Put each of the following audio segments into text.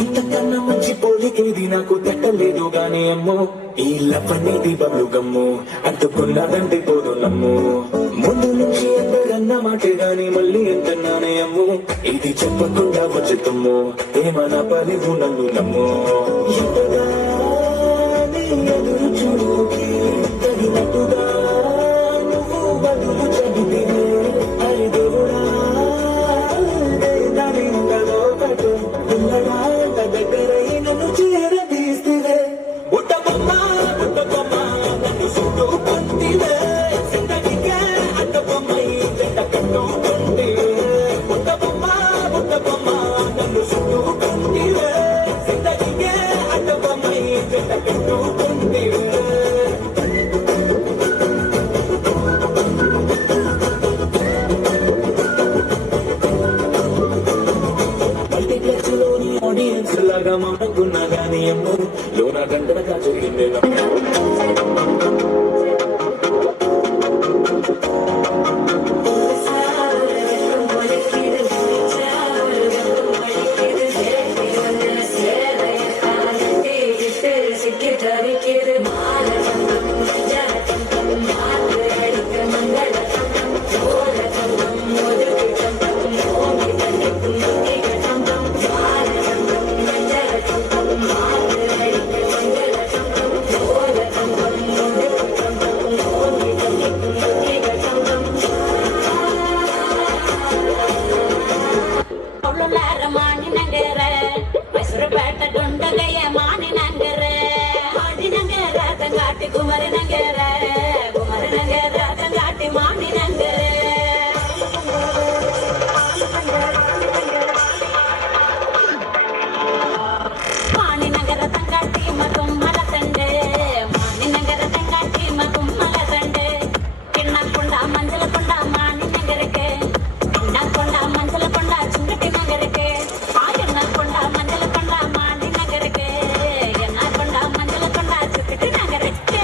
ఇంతకన్నా మంచి పోలికేది నాకు తట్టలేదు గాని అమ్మో ఈ లవ్ అనేది బబ్లు గమ్ము అంటుకున్నదంటే పోదు నమ్ము ముందు నుంచి అందరన్న మాటే గాని మళ్ళీ అంటున్నానే అమ్ము ఇది చెప్పకుండా వచ్చుతుమ్ము ఏమన్నా పలివు నన్ను నమ్ము ఎంతగానే ఎదురు చూకి తగినట్టుగా నువ్వు బదులు చెబితే అరి దేవుడా దాని ఉండదో కట్టు ఉన్నడా దగ్గరై నన్ను చేరదీస్తే బుట్ట బొమ్మ నన్ను చుట్టూ కొంటివే జిందగీకే అడ్డ బొమ్మై జంట కట్టుకుంటే బుట్ట బొమ్మ నన్ను చుట్టూ కొంటివే జిందగీకే అడ్డ బొమ్మై జంట కట్టుకుంటే ఆడియన్స్ లాగా మానుకున్నా గానీ అమ్మో లోన గంటగా జరిగింది குமர நகர தங்காட்டி மாணி நகர மாணி நகர தங்காட்டி மகும் மல தண்டு மாணி நகர தங்காட்டி மகும் மல தண்டு கிண்ண கொண்டா மஞ்சள் கொண்டா மாணி நகருக்கு கிண்ண கொண்டா மஞ்சள் கொண்டா சுங்கட்டி நகருக்கு ஆயண்ண கொண்டா மஞ்சள் கொண்டா மாணி நகருக்கு என்ன கொண்டா மஞ்சள் கொண்டா சுங்கட்டி நகருக்கு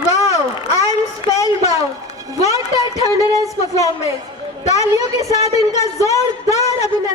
Wow, I'm spellbound. What a thunderous performance. तालियों के साथ इनका जोरदार अभिनंदन.